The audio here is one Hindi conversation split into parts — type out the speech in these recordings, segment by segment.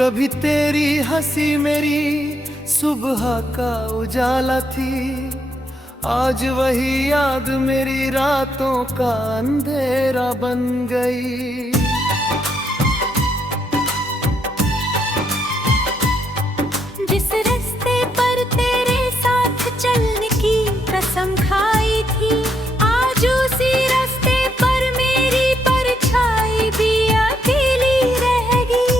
कभी तेरी हंसी मेरी सुबह का उजाला थी, आज वही याद मेरी रातों का अंधेरा बन गई। जिस रास्ते पर तेरे साथ चलने की कसम खाई थी, आज उसी रास्ते पर मेरी परछाई भी अकेली रह गई।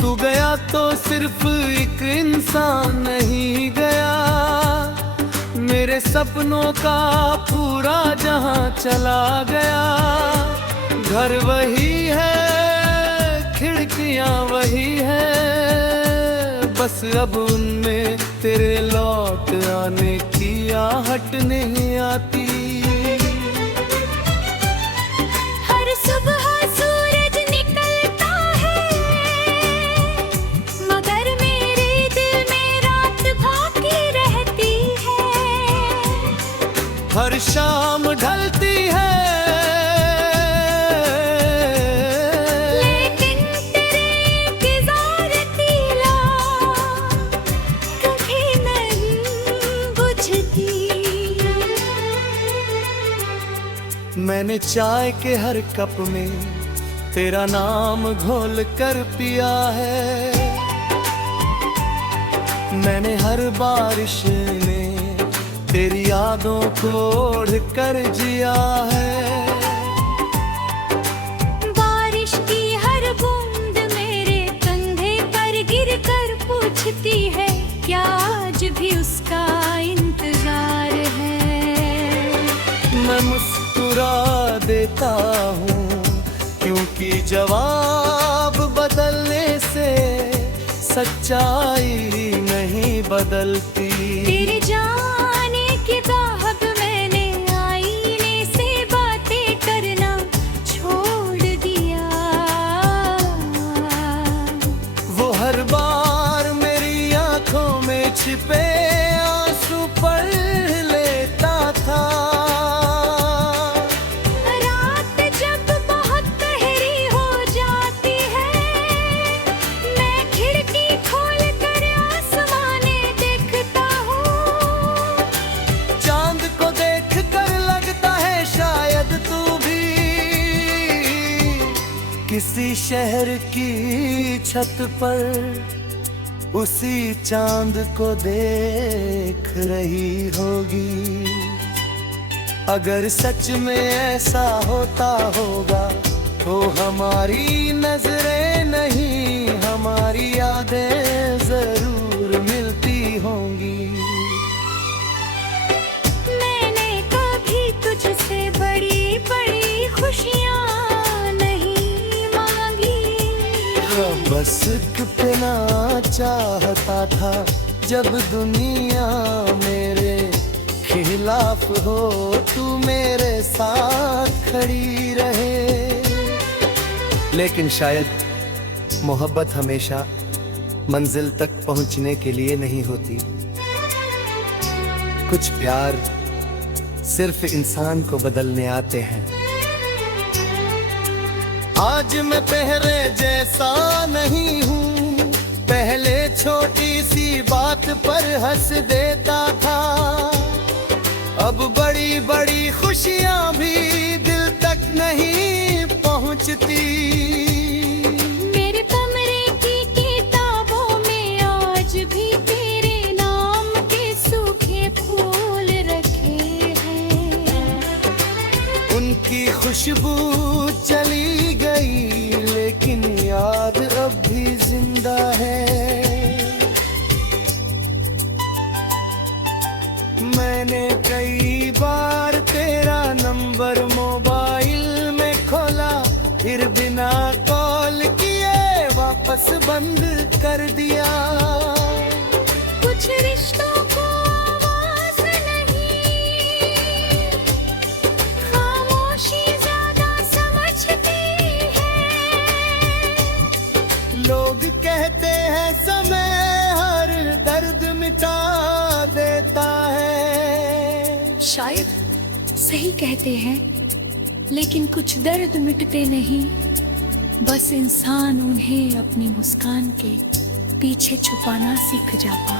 तू गया तो सिर्फ एक इंसान नहीं गया, मेरे सपनों का पूरा जहां चला गया। घर वही है, खिड़कियां वही है, बस अब उनमें तेरे लौट आने की आहट नहीं आती। हर सुबह सूरज निकलता है, मगर मेरे दिल में रात बाकी रहती है। हर शाम ढलती है, मैंने चाय के हर कप में तेरा नाम घोल कर पिया है, मैंने हर बारिश में तेरी यादों को ओढ़ कर जिया है। बारिश की हर बूंद मेरे कंधे पर गिर कर पूछती है, क्या आज भी उसका इंतजार है। मैं मुस्कुरा देता हूँ क्योंकि जवाब बदलने से सच्चाई नहीं बदलती। तेरे जाने के बाद मैंने आईने से बातें करना छोड़ दिया। वो हर बार मेरी आंखों में छिपे आंसू पढ़ लेता था। किसी शहर की छत पर उसी चांद को देख रही होगी। अगर सच में ऐसा होता होगा तो हमारी नजरें नहीं, हमारी यादें जरूर मिलती होंगी। मैंने कभी तुझसे बड़ी बड़ी खुशियाँ बस कितना चाहता था जब दुनिया मेरे खिलाफ हो, तू मेरे साथ खड़ी रहे। लेकिन शायद मोहब्बत हमेशा मंजिल तक पहुंचने के लिए नहीं होती। कुछ प्यार सिर्फ इंसान को बदलने आते हैं। आज मैं पहले जैसा नहीं हूँ, पहले छोटी सी बात पर हंस देता था, अब बड़ी बड़ी खुशियाँ भी दिल तक नहीं पहुँचती। मेरे कमरे की किताबों में आज भी तेरे नाम के सूखे फूल रखे हैं। उनकी खुशबू चली गई लेकिन याद अब भी जिंदा है। मैंने कई बार तेरा नंबर मोबाइल में खोला, फिर बिना कॉल किए वापस बंद कर दिया। कुछ रिश्तों को आवाज नहीं, खामोशी ज्यादा समझती है। लोग कहते हैं समय हर दर्द मिटा देता है। शायद सही कहते हैं, लेकिन कुछ दर्द मिटते नहीं, बस इंसान उन्हें अपनी मुस्कान के पीछे छुपाना सीख जाता।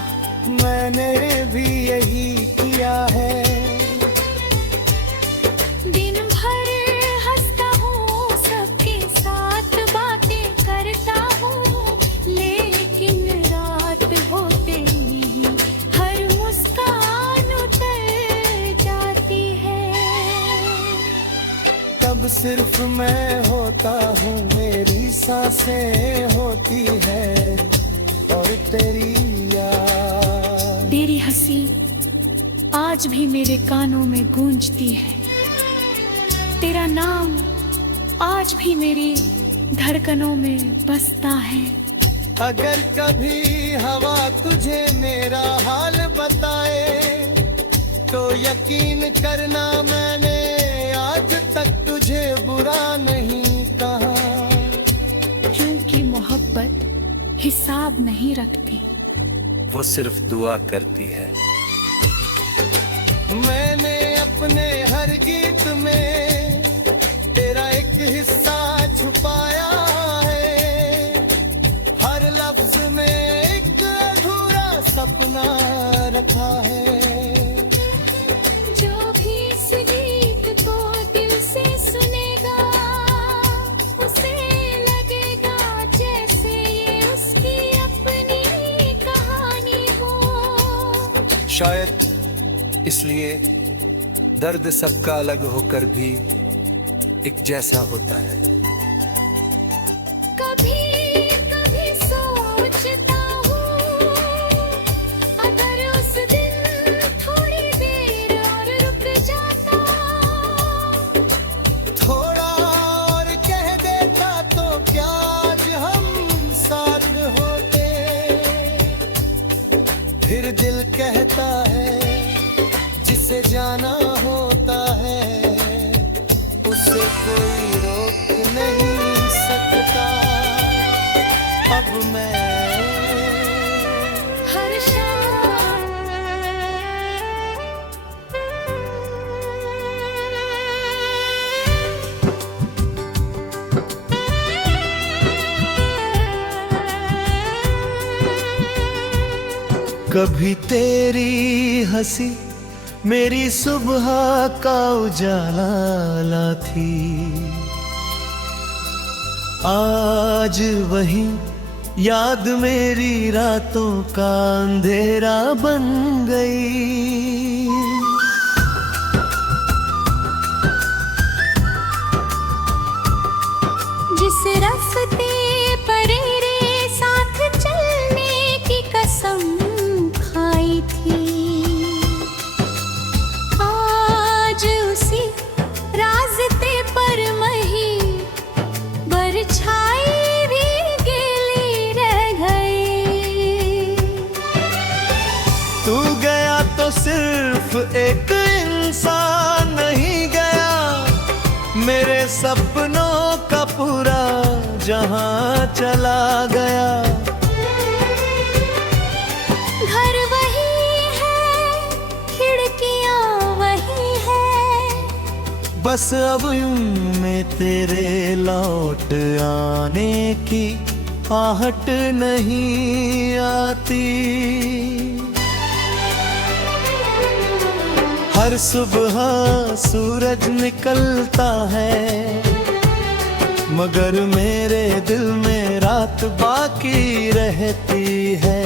मैंने भी यही किया है। दिन भर हंसता हूँ, सबके साथ बातें करता हूँ, लेकिन रात होते ही हर मुस्कान उतर जाती है। तब सिर्फ मैं होता हूँ, मेरी सांसें होती है और तेरी याद। तेरी हंसी आज भी मेरे कानों में गूंजती है, तेरा नाम आज भी मेरी धड़कनों में बसता है। अगर कभी हवा तुझे मेरा हाल बताए तो यकीन करना मैंने आज तक तुझे बुरा नहीं कहा। क्योंकि मोहब्बत हिसाब नहीं रखती, वो सिर्फ दुआ करती है। मैंने अपने हर गीत में तेरा एक हिस्सा छुपाया है, हर लफ्ज में एक अधूरा सपना रखा है। जो भी इस गीत को दिल से सुनेगा, उसे लगेगा जैसे ये उसकी अपनी कहानी हो। शायद इसलिए दर्द सबका अलग होकर भी एक जैसा होता है। कभी कभी सोचता हूँ, अगर उस दिन थोड़ी देर और रुक जाता, थोड़ा और कह देता तो क्या आज हम साथ होते। फिर दिल कहता है जिसे जाना होता है उसे कोई रोक नहीं सकता। अब मैं हर शाम कभी तेरी हंसी मेरी सुबह का उजाला थी, आज वही याद मेरी रातों का अंधेरा बन गई। जिस रास्ते पर रे साथ चलने की कसम खाई थी, आज उसी रास्ते पर मही बरछाई भी गीली रह गई। तू गया तो सिर्फ एक इंसान नहीं गया, मेरे सपनों का पूरा जहां चला गया। घर वही है, खिड़कियां वही है, बस अब यूं में तेरे लौट आने की आहट नहीं आती। हर सुबह सूरज निकलता है, मगर मेरे दिल में रात बाकी रहती है।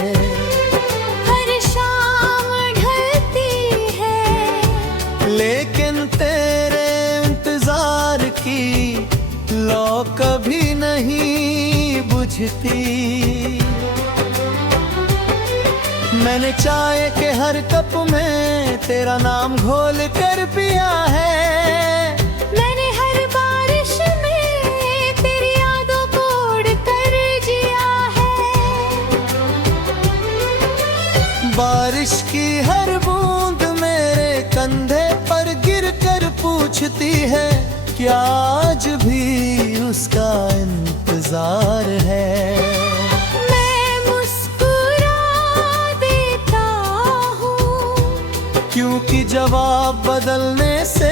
हर शाम ढलती है, लेकिन तेरे इंतजार की लौ कभी नहीं बुझती। मैंने चाय के हर कप में तेरा नाम घोल कर पिया है। मैंने हर बारिश में तेरी यादों को उड़कर जिया है। बारिश की हर बूंद मेरे कंधे पर गिर कर पूछती है, क्या आज भी उसका इंतजार है। क्योंकि जवाब बदलने से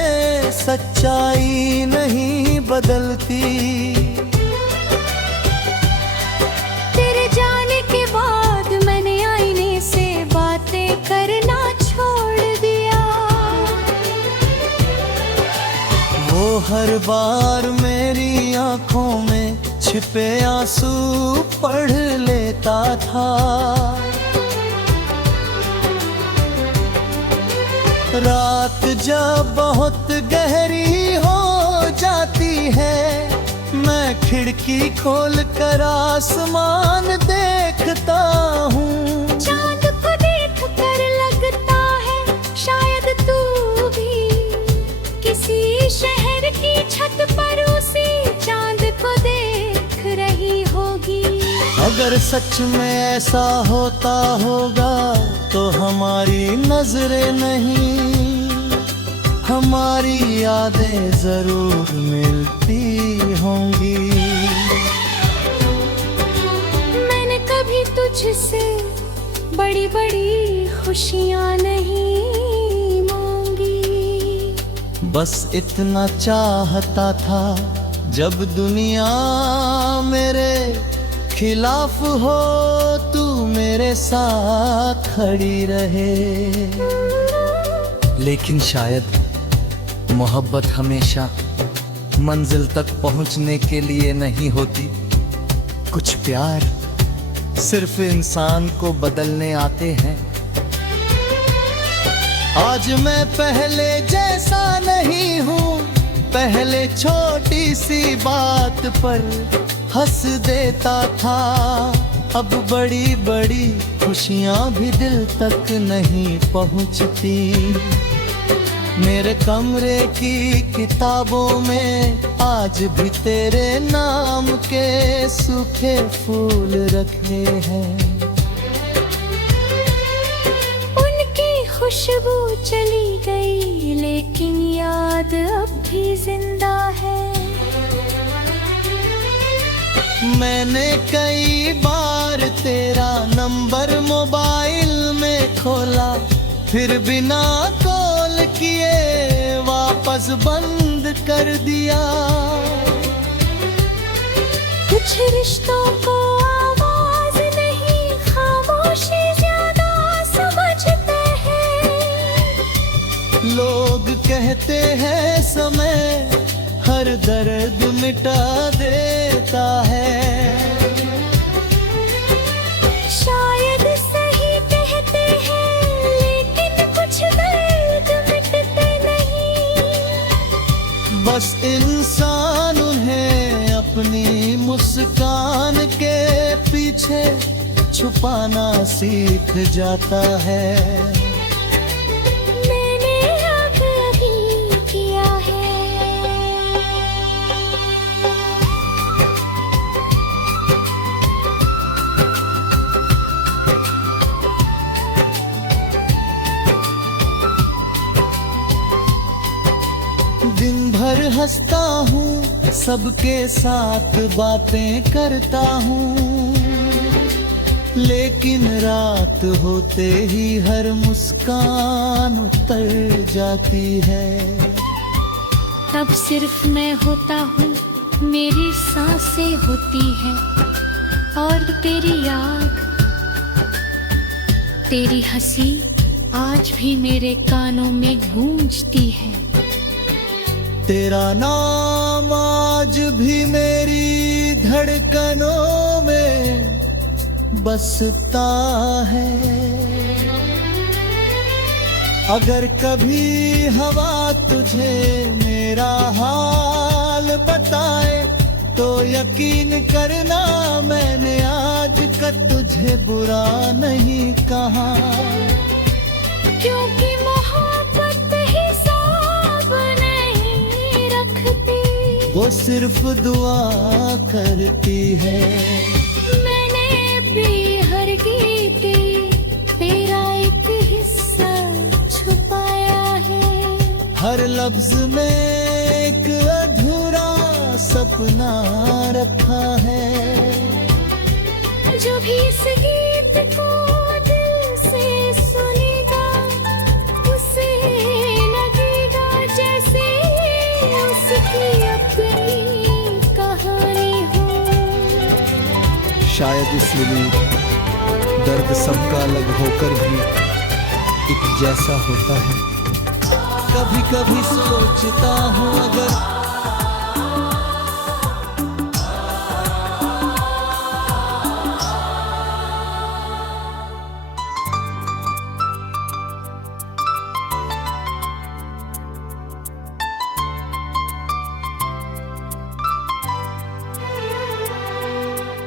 सच्चाई नहीं बदलती। हर बार मेरी आंखों में छिपे आंसू पढ़ लेता था। रात जब बहुत गहरी हो जाती है, मैं खिड़की खोल कर आसमान देखता हूँ। चांद को देख कर लगता है शायद तू भी किसी शहर की छत पर उसी चांद को देख रही होगी। अगर सच में ऐसा होता होगा तो हमारी नजरें नहीं, हमारी यादें जरूर मिलती होंगी। मैंने कभी तुझसे बड़ी बड़ी खुशियां नहीं मांगी, बस इतना चाहता था जब दुनिया मेरे खिलाफ हो, तू मेरे साथ खड़ी रहे। लेकिन शायद मोहब्बत हमेशा मंजिल तक पहुंचने के लिए नहीं होती। कुछ प्यार सिर्फ इंसान को बदलने आते हैं। आज मैं पहले जैसा नहीं हूँ, पहले छोटी सी बात पर हंस देता था। अब बड़ी बड़ी खुशियाँ भी दिल तक नहीं पहुँचती। मेरे कमरे की किताबों में आज भी तेरे नाम के सूखे फूल रखे हैं। उनकी खुशबू चली गई लेकिन याद अब भी जिंदा है। मैंने कई बार तेरा नंबर मोबाइल में खोला, फिर बिना कॉल किए वापस बंद कर दिया। कुछ रिश्तों को आवाज नहीं, खामोशी ज्यादा समझते हैं। लोग कहते हैं समय हर दर्द मिटा देता है। शायद सही कहते हैं लेकिन कुछ दर्द मिटते नहीं। बस इंसान उन्हें अपनी मुस्कान के पीछे छुपाना सीख जाता है। मैंने अब अभी किया है। दिन भर हंसता हूँ, सबके साथ बातें करता हूँ, लेकिन रात होते ही हर मुस्कान उतर जाती है। तब सिर्फ मैं होता हूँ, मेरी सांसें होती हैं और तेरी याद, तेरी हंसी आज भी मेरे कानों में गूंजती है। तेरा नाम आज भी मेरी धड़कनों में बसता है। अगर कभी हवा तुझे मेरा हाल बताए तो यकीन करना मैंने आज तक तुझे बुरा नहीं कहा। क्योंकि मोहब्बत हिसाब नहीं रखती, वो सिर्फ दुआ करती है। मैंने भी हर गीत तेरा एक हिस्सा छुपाया है। हर लफ्ज में एक अधूरा सपना रखा है। जो भी इस गीत को दिल से सुनेगा उसे लगेगा जैसे उसकी अपनी कहानी हो। शायद इसलिए दर्द सबका अलग होकर भी एक जैसा होता है। कभी कभी सोचता हूँ अगर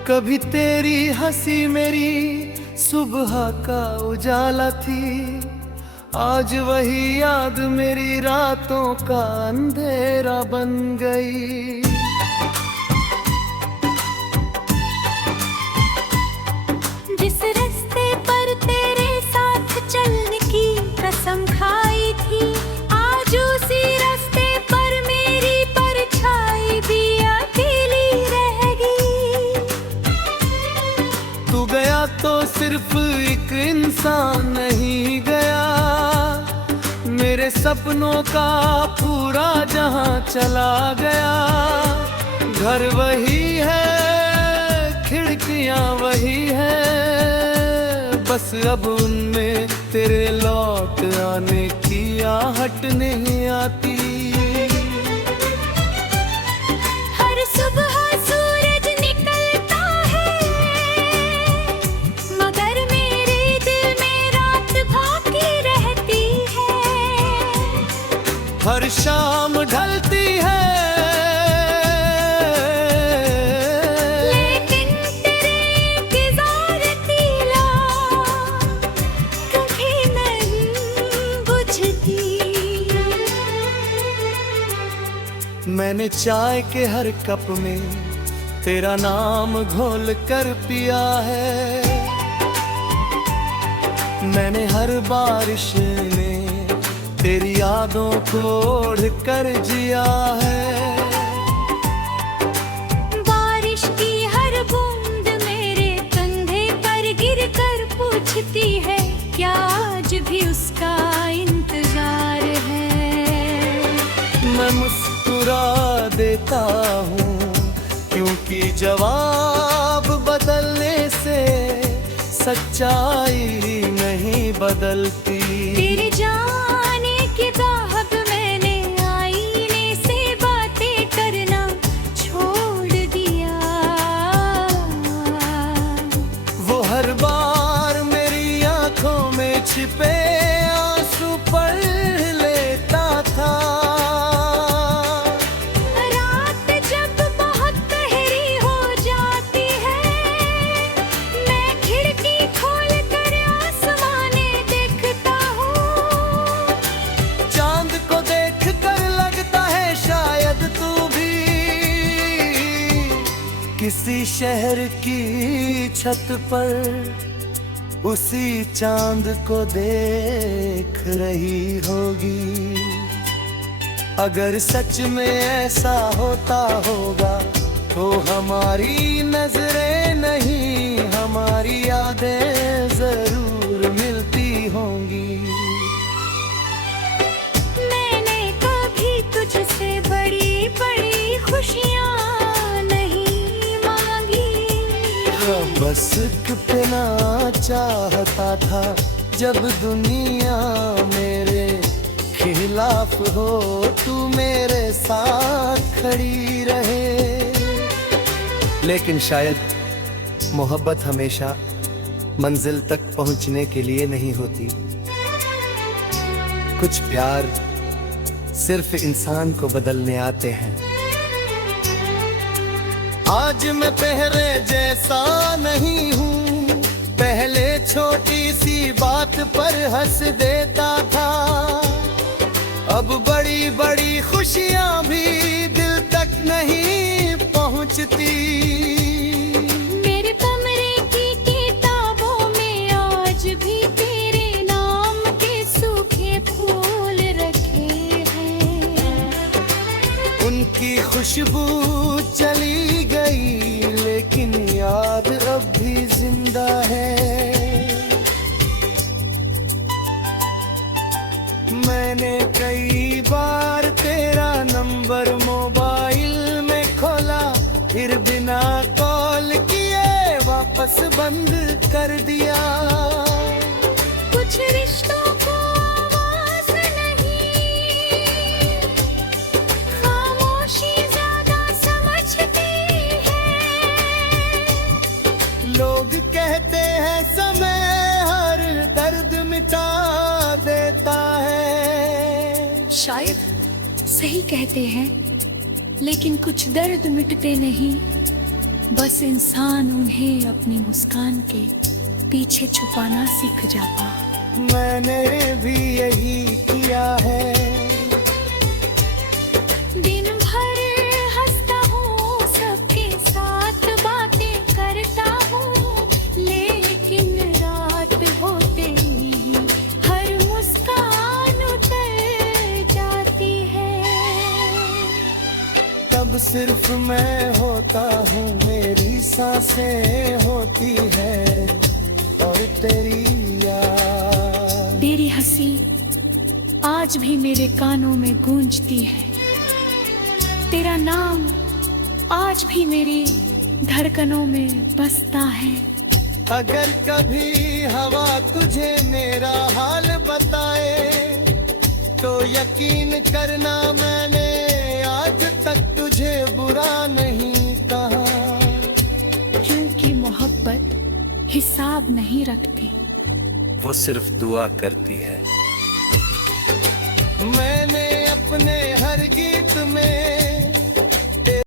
कभी तेरी हंसी मेरी सुबह का उजाला थी, आज वही याद मेरी रातों का अंधेरा बन गई। जिस रास्ते पर तेरे साथ चलने की कसम खाई थी, आज उसी रास्ते पर मेरी परछाई भी अकेली रह गई। तू गया तो सिर्फ एक इंसान नहीं गया, मेरे सपनों का पूरा जहां चला गया। घर वही है, खिड़कियां वही है, बस अब उनमें तेरे लौट आने की आहट नहीं आती। हर सुबह सूरज निकलता है, मगर मेरे दिल में रात बाकी रहती है। हर शाम ढलती है, लेकिन तेरे इंतजार की लौ कभी नहीं बुझती। मैंने चाय के हर कप में तेरा नाम घोल कर पिया है, मैंने हर बारिश में तेरी यादों को ओढ़ कर जिया है। बारिश की हर बूंद मेरे कंधे पर गिर कर पूछती है, क्या आज भी उसका इंतजार है। मैं मुस्कुरा देता हूँ क्योंकि जवाब बदलने से सच्चाई नहीं बदलती। तेरे जाने के बाद मैंने आईने से बातें करना छोड़ दिया। वो हर बार मेरी आंखों में छिपे आंसू पढ़ लेता था। रात जब बहुत गहरी हो जाती है, मैं खिड़की खोल कर आसमाने देखता हूँ। चांद को देख कर लगता है शायद तू भी किसी शहर की छत पर उसी चांद को देख रही होगी। अगर सच में ऐसा होता होगा तो हमारी नजरें नहीं, हमारी यादें जरूर मिलती होंगी। मैंने कभी तुझसे बड़ी बड़ी खुशियाँ नहीं मांगी। बस कितना चाहता था जब दुनिया मेरे खिलाफ हो, तू मेरे साथ खड़ी रहे। लेकिन शायद मोहब्बत हमेशा मंजिल तक पहुंचने के लिए नहीं होती। कुछ प्यार सिर्फ इंसान को बदलने आते हैं। आज मैं पहले जैसा नहीं हूँ, पहले छोटी सी बात पर हंस देता था, अब बड़ी बड़ी खुशियाँ भी दिल तक नहीं पहुँचती। मेरे कमरे की किताबों में आज भी तेरे नाम के सूखे फूल रखे हैं। उनकी खुशबू चली गई लेकिन याद अब भी जिंदा है। मैंने कई बार तेरा नंबर मोबाइल में खोला, फिर बिना कॉल किए वापस बंद कर दिया। कुछ रिश्तों को आवाज नहीं, खामोशी ज्यादा समझती है। लोग कहते हैं समय हर दर्द मिटा देता है। शायद सही कहते हैं, लेकिन कुछ दर्द मिटते नहीं, बस इंसान उन्हें अपनी मुस्कान के पीछे छुपाना सीख जाता। मैंने भी यही किया है। दिन भर हंसता हूँ, सबके साथ बातें करता हूँ, लेकिन रात होते ही हर मुस्कान उतर जाती है। तब सिर्फ मैं होता हूँ, मेरी सांसें होती है और तेरी याद। तेरी हंसी आज भी मेरे कानों में गूंजती है, तेरा नाम आज भी मेरी धड़कनों में बसता है। अगर कभी हवा तुझे मेरा हाल बताए तो यकीन करना मैंने आज तक तुझे बुरा नहीं कहा। क्योंकि मोहब्बत हिसाब नहीं रखती, वो सिर्फ दुआ करती है।